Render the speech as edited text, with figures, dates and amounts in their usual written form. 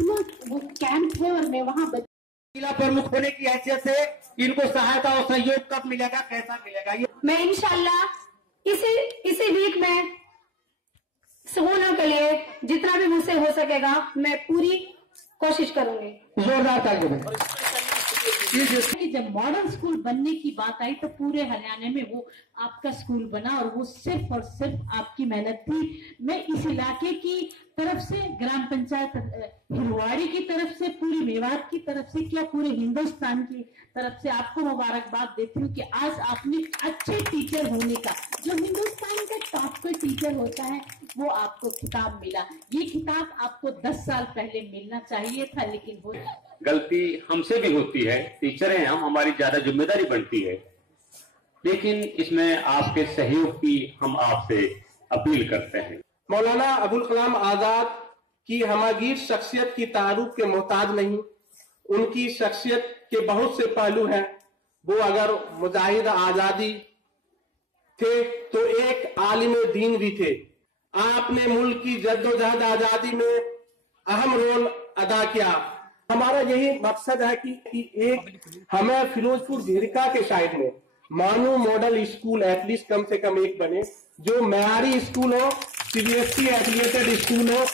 इतना वो कैंप है और मैं वहाँ जिला प्रमुख होने की हैसियत से इनको सहायता और सहयोग कब मिलेगा, कैसा मिलेगा? ये मैं इंशाल्लाह इसी वीक में स्कूलों के लिए जितना भी मुझसे हो सकेगा मैं पूरी कोशिश करूंगी। जोरदार तालियां। कि जब मॉडर्न स्कूल बनने की बात आई तो पूरे हरियाणा में वो आपका स्कूल बना और वो सिर्फ और सिर्फ आपकी मेहनत थी। मैं इस इलाके की तरफ से, ग्राम पंचायत हिरवाड़ी की तरफ से, पूरी मेवात की तरफ से, क्या पूरे हिंदुस्तान की तरफ से आपको मुबारकबाद देती हूँ कि आज आपने अच्छे टीचर होने का, जो हिंदुस्तान का टॉप का टीचर होता है, वो आपको खिताब मिला। ये खिताब आपको 10 साल पहले मिलना चाहिए था, लेकिन हो गलती हमसे भी होती है, टीचर हैं हम, हमारी ज्यादा जिम्मेदारी बनती है, लेकिन इसमें आपके सहयोग की हम आपसे अपील करते हैं। मौलाना अबुल कलाम आजाद की हमगीर शख्सियत की तारुफ के मोहताज नहीं, उनकी शख्सियत के बहुत से पहलू हैं। वो अगर मुजाहिद आजादी थे तो एक आलिम दीन भी थे। आपने मुल्क की जद्दोजहद आजादी में अहम रोल अदा किया। हमारा यही मकसद है कि एक हमें फिरोजपुर झिरका के साइड में मानू मॉडल स्कूल एटलीस्ट कम से कम एक बने, जो मयारी स्कूल हो, सीबीएसई एफिलिएटेड स्कूल हो।